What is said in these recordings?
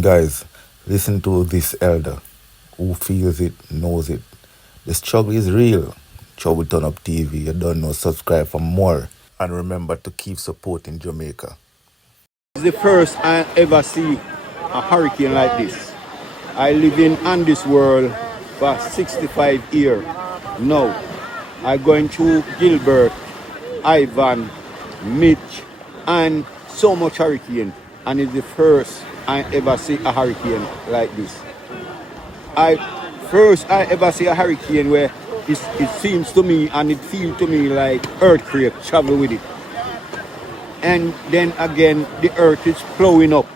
Guys, listen to this elder who feels it, knows it. The struggle is real. Trouble Turn Up TV. You don't know, subscribe for more. And remember to keep supporting Jamaica. It's the first I ever see a hurricane like this. I live in this world for 65 years now. I going through Gilbert, Ivan, Mitch, and so much hurricane. And it's the first I ever see a hurricane like this. I ever see a hurricane where it seems to me and it feels to me like earthquake travel with it. And then again, the earth is flowing up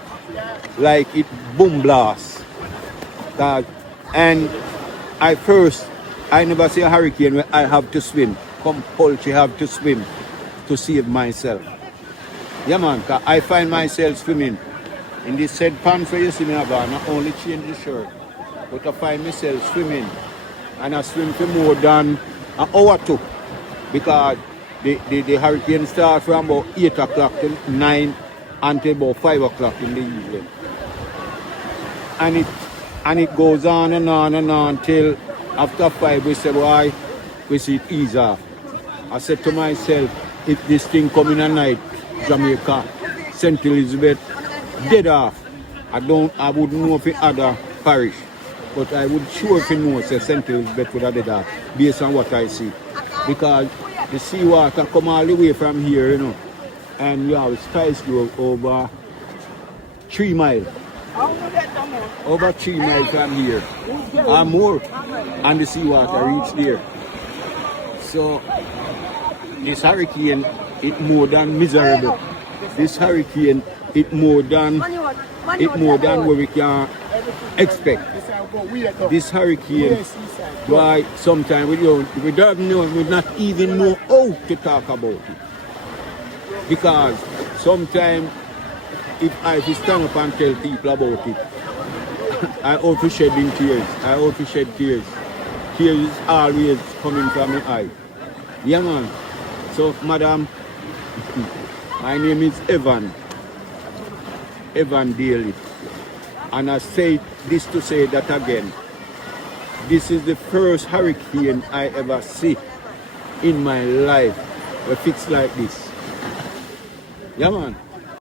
like it boom blast. And I never see a hurricane where I have to swim, compulsory have to swim to save myself. Yeah man, 'cause I find myself swimming in this said pants where you see me about, not only change the shirt, but I find myself swimming. And I swim for more than an hour too, because the hurricane starts from about 8 o'clock to 9 until about 5 o'clock in the evening. And it goes on and on and on till after 5 we say, why? We see it ease off. I said to myself, if this thing come in at night, Jamaica, St. Elizabeth, dead off. I wouldn't know if it other parish, but I would sure if you know say St. Elizabeth would have dead off, based on what I see. Because the seawater come all the way from here, you know, and you have skyscraper over 3 miles. Over 3 miles from here, or more, and the seawater reach there. So this hurricane, it more than miserable. This hurricane, it more than what we can expect. This hurricane, why sometimes we don't know, we not even know how to talk about it. Because sometimes if I stand up and tell people about it, I ought to shed tears. I ought to shed tears. Tears is always coming from my eye. Yeah man. So madam, my name is Evan Daly. And I say this to say that again. This is the first hurricane I ever see in my life. A fix like this. Yeah man.